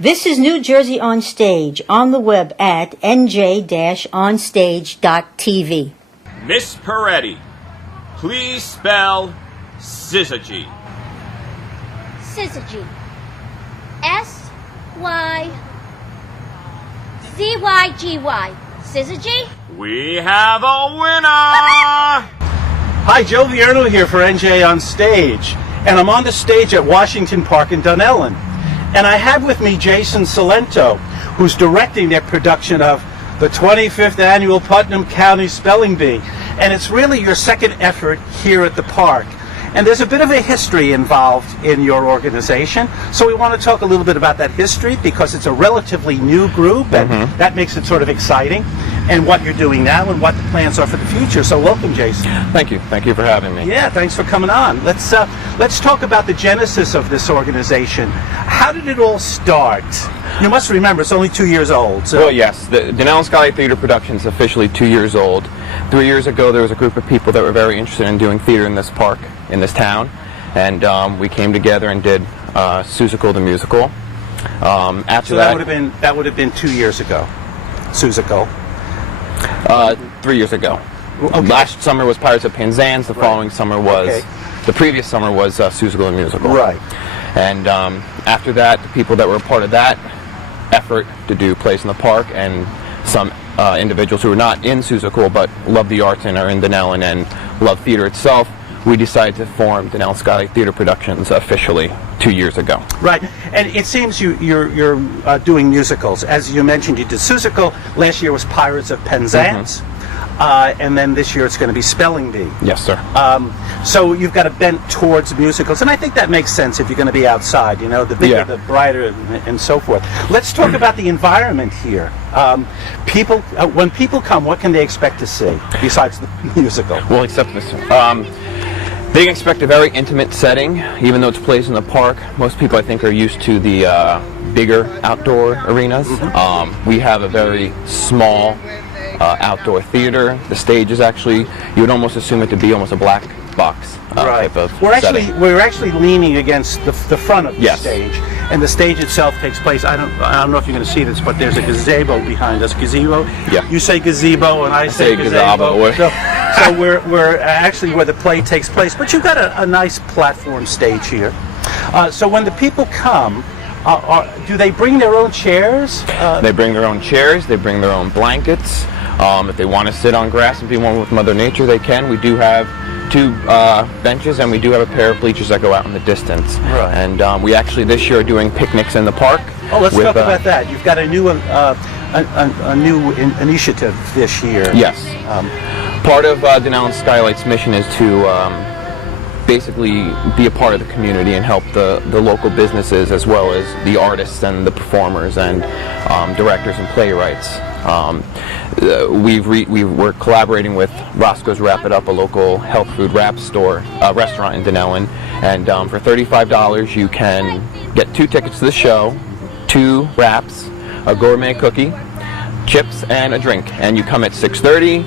This is New Jersey on Stage, on the web at nj-onstage.tv. Miss Peretti, please spell syzygy. Syzygy. S-Y-Z-Y-G-Y. Syzygy? We have a winner! Hi, Joe Vierno here for NJ on Stage, and I'm on the stage at Washington Park in Dunellen. And I have with me Jason Cilento, who's directing their production of the 25th Annual Putnam County Spelling Bee. And it's really your second effort here at the park. And there's a bit of a history involved in your organization. So we want to talk a little bit about that history because it's a relatively new group, and that makes it sort of exciting. And what you're doing now and what the plans are for the future. So welcome, Jason. Thank you. Thank you for having me. Yeah, thanks for coming on. Let's talk about the genesis of this organization. How did it all start? You must remember, it's only 2 years old. So. Well, yes. The Dunellen Skylight Theater production is officially 2 years old. 3 years ago, there was a group of people that were very interested in doing theater in this park, in this town. And we came together and did Seussical the Musical. After that would have been 2 years ago. Seussical. 3 years ago. Okay. Last summer was Pirates of Penzance. The following summer was, the previous summer was Seussical the Musical. Right. And after that, the people that were a part of that effort to do plays in the park, and some individuals who are not in Seussical but love the arts and are in Dunellen and love theater itself, we decided to form Dunellen Skylight Theater Productions officially 2 years ago. Right, and it seems you're doing musicals. As you mentioned, you did Seussical. Last year was Pirates of Penzance, and then this year it's going to be Spelling Bee. Yes, sir. So you've got a bent towards musicals, and I think that makes sense if you're going to be outside. You know, the bigger, the brighter, and so forth. Let's talk about the environment here. When people come, what can they expect to see besides the musical? Well, except this. They can expect a very intimate setting, even though it's placed in the park. Most people, I think, are used to the bigger outdoor arenas. We have a very small outdoor theater. The stage is actually, you would almost assume it to be almost a black box type of setting. We're actually leaning against the front of the stage, and the stage itself takes place. I don't know if you're going to see this, but there's a gazebo behind us. Gazebo. Yeah. You say gazebo, and I say gazebo. So we're actually where the play takes place. But you've got a nice platform stage here. So when the people come, do they bring their own chairs? They bring their own chairs. They bring their own blankets. If they want to sit on grass and be one with Mother Nature, they can. We do have 2 benches, and we do have a pair of bleachers that go out in the distance. Right. And we actually this year are doing picnics in the park. Oh, let's talk about that. You've got a new initiative this year. Yes. Part of Dunellen Skylight's mission is to basically be a part of the community and help the local businesses as well as the artists and the performers and directors and playwrights. We're collaborating with Roscoe's Wrap It Up, a local health food wrap restaurant in Dunellen, and for $35 you can get 2 tickets to the show, 2 wraps, a gourmet cookie, chips, and a drink. And you come at 6:30.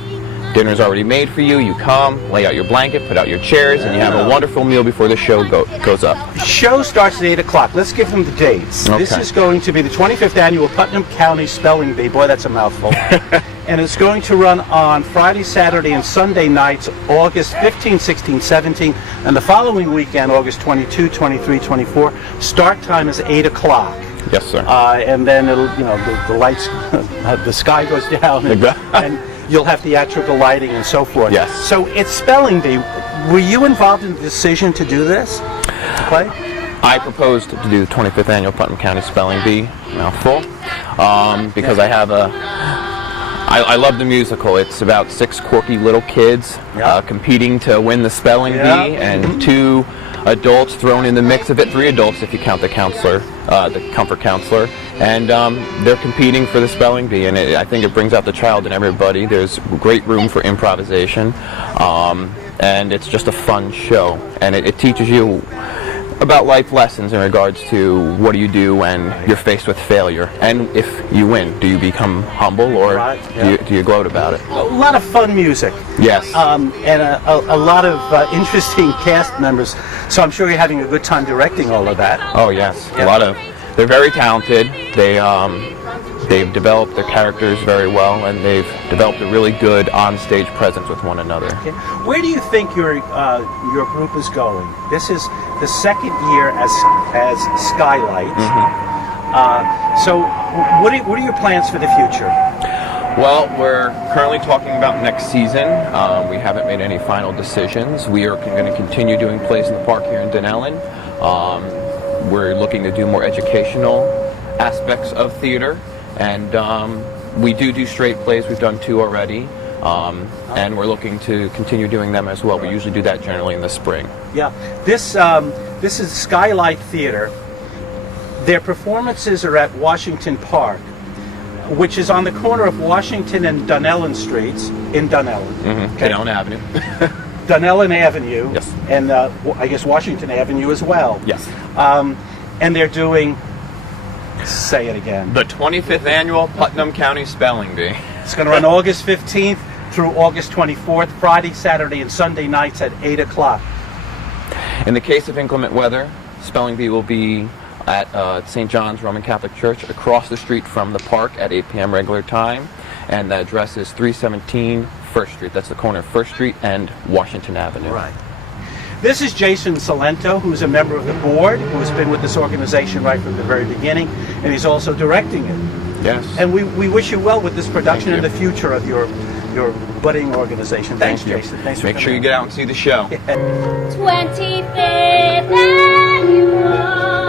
Dinner's already made for you. You come, lay out your blanket, put out your chairs, and you have a wonderful meal before the show goes up. The show starts at 8 o'clock. Let's give them the dates. Okay. This is going to be the 25th Annual Putnam County Spelling Bee. Boy, that's a mouthful. And it's going to run on Friday, Saturday, and Sunday nights, August 15, 16, 17, and the following weekend, August 22, 23, 24. Start time is 8 o'clock. Yes, sir. And then it'll, the lights, the sky goes down, and you'll have theatrical lighting and so forth. Yes. So it's Spelling Bee. Were you involved in the decision to do this play? I proposed to do the 25th Annual Putnam County Spelling Bee, mouthful, because I have I love the musical. It's about 6 quirky little kids competing to win the spelling bee, and 2 adults thrown in the mix of it, 3 adults if you count the counselor, the comfort counselor, and they're competing for the spelling bee, and I think it brings out the child in everybody. There's great room for improvisation, and it's just a fun show, and it teaches you about life lessons in regards to what do you do when you're faced with failure, and if you win, do you become humble or do you gloat about it? A lot of fun music. Yes. And a lot of interesting cast members, so I'm sure you're having a good time directing all of that. Oh yes, a lot of They're very talented. They've developed their characters very well, and they've developed a really good on-stage presence with one another. Okay. Where do you think your group is going? This is the second year as Skylight. So, what are your plans for the future? Well, we're currently talking about next season. We haven't made any final decisions. We are going to continue doing plays in the park here in Dunellen. We're looking to do more educational aspects of theater, and we do straight plays. We've done 2 already, and we're looking to continue doing them as well. We usually do that generally in the spring. Yeah, this is Skylight Theater. Their performances are at Washington Park, which is on the corner of Washington and Dunellen Streets in Dunellen. Okay. Dunellen Avenue. Dunellen Avenue. Yes. And I guess Washington Avenue as well. Yes. And they're doing, say it again. The 25th Annual Putnam County Spelling Bee. It's going to run August 15th through August 24th, Friday, Saturday, and Sunday nights at 8 o'clock. In the case of inclement weather, Spelling Bee will be at St. John's Roman Catholic Church across the street from the park at 8 p.m. regular time, and the address is 317 First Street. That's the corner of First Street and Washington Avenue. Right. This is Jason Cilento, who's a member of the board, who has been with this organization right from the very beginning, and he's also directing it. Yes. And we wish you well with this production and Thank the future of your budding organization. Thanks, Thank you. Jason. Thanks for Make sure coming you get out and see the show. 25th Annual